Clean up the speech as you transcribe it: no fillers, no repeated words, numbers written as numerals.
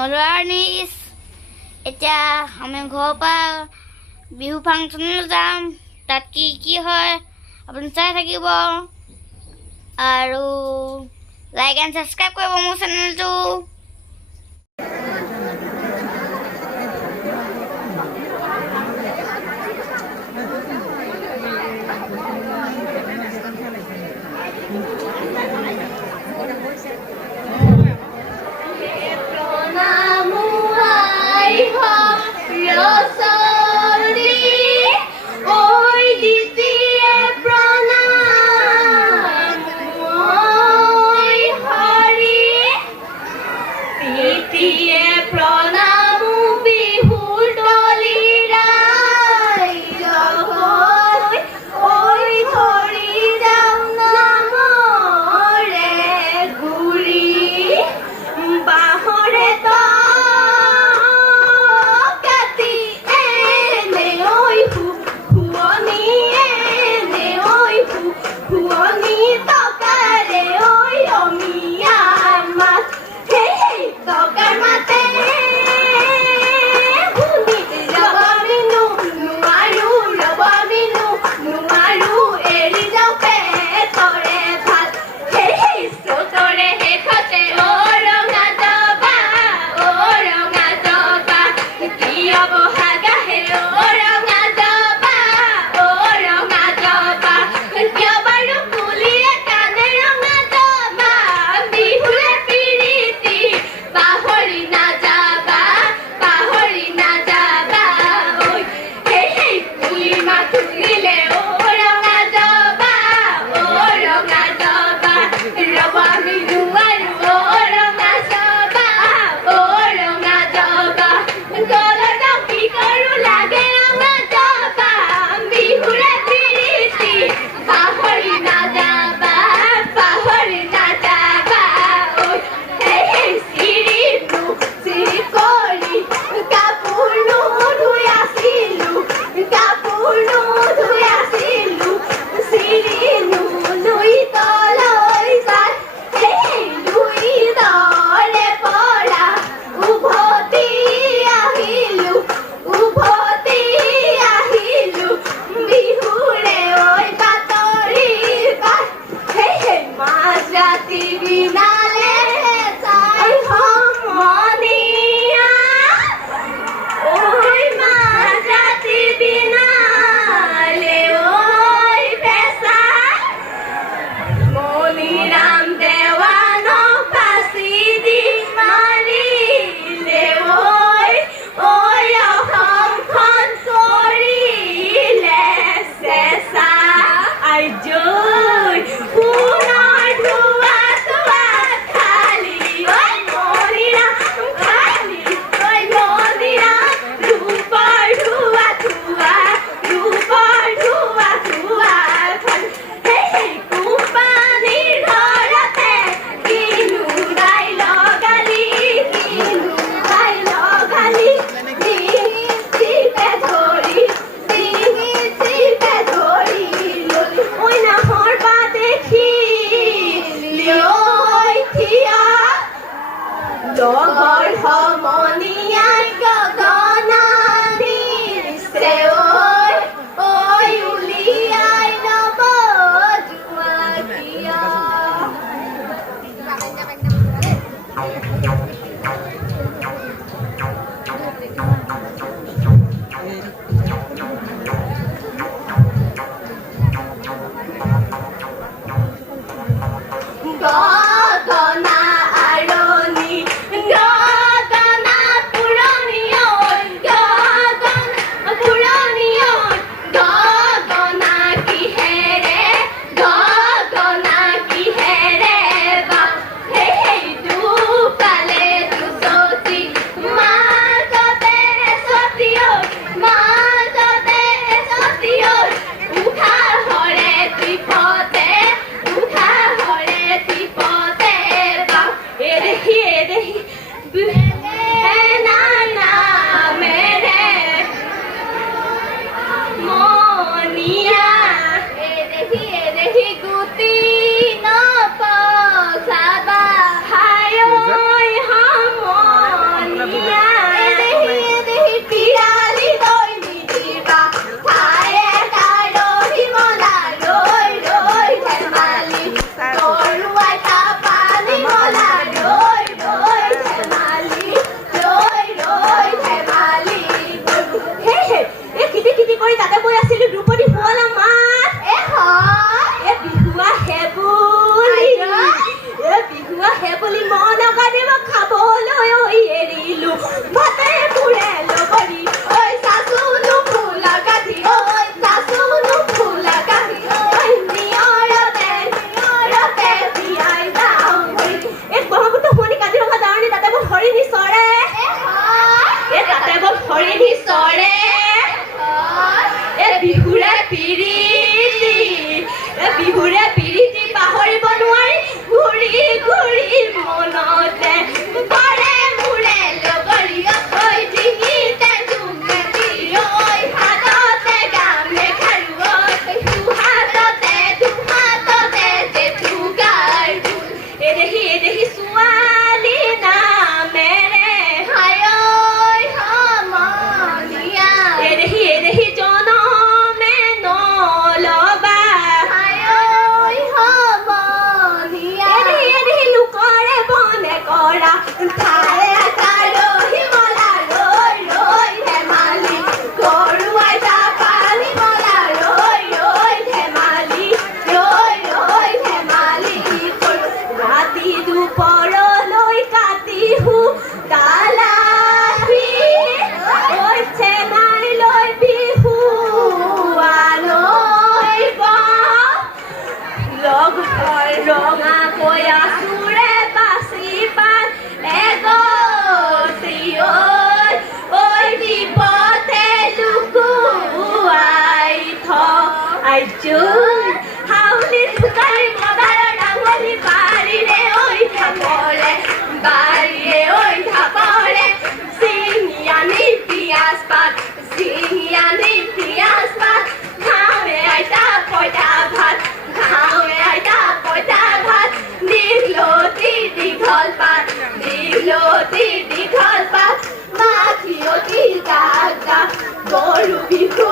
মৰাণীছ এতিয়া আমি ঘৰৰ পৰা বিহু ফাংচনলৈ যাম তাত কি কি হয় আপুনি চাই থাকিব আৰু লাইক এণ্ড ছাবস্ক্ৰাইব কৰিব মোৰ চেনেলটো তাতে বৈ আছিলো দ্ৰুপদী শুৱলা মাত বিহু আহে বুলি বিহু আহে বুলি মন কাটিব খাবলৈ এৰিলো ভাতে পুৰে লগৰী ঐ চাচুনো ফুলা গাঠি ঐ চাচুনো ফুলা গাঠি ঐ নিয়ৰতে বিয়াই যাওঁ এই ব্ৰহ্মপুত্ৰ শুৱনি কাজিৰঙা যাওঁনি তাতে বৰ হৰিণী চৰে তাতে বৰ হৰিণী চৰে বিহুৰে পিৰিতি পাহৰিব নোৱাৰি ঘূৰি ঘূৰি মনতে কৰে মোৰে লগৰী ঐ ডিঙিতে জুমুকি ঐ হাততে গামখাৰু ঐ দুহাততে জেঠুকাৰ এদেহি ছোৱালী নামেৰে এদেহি জনমে নলবা এদেহি লোকৰে বনে কৰা ঠায়ে তাৰহি মলা ৰৈ ধেমালি গৰুৱাই পানী মলা ৰৈ ধেমালি ৰাতি দুপৰলৈ কাটিহু দালাহি ঐ চেনাই লৈ বিহু আনৈব লগ হয় ৰঙা কয়া চুৰে বাচি পাত এগতি ঐ বিপথে লুকুৱাই আইজোৰ হাউলি ফুকাৰি মদাৰৰ ডাঙৰি বাৰীৰে ধাপৰে চিঙি আনি পিয়াজ পাত ঘাৱে আইতা পইতা ভাত দীঘলতি দীঘল পাত মাখিয়তি দাগ গৰু বিহু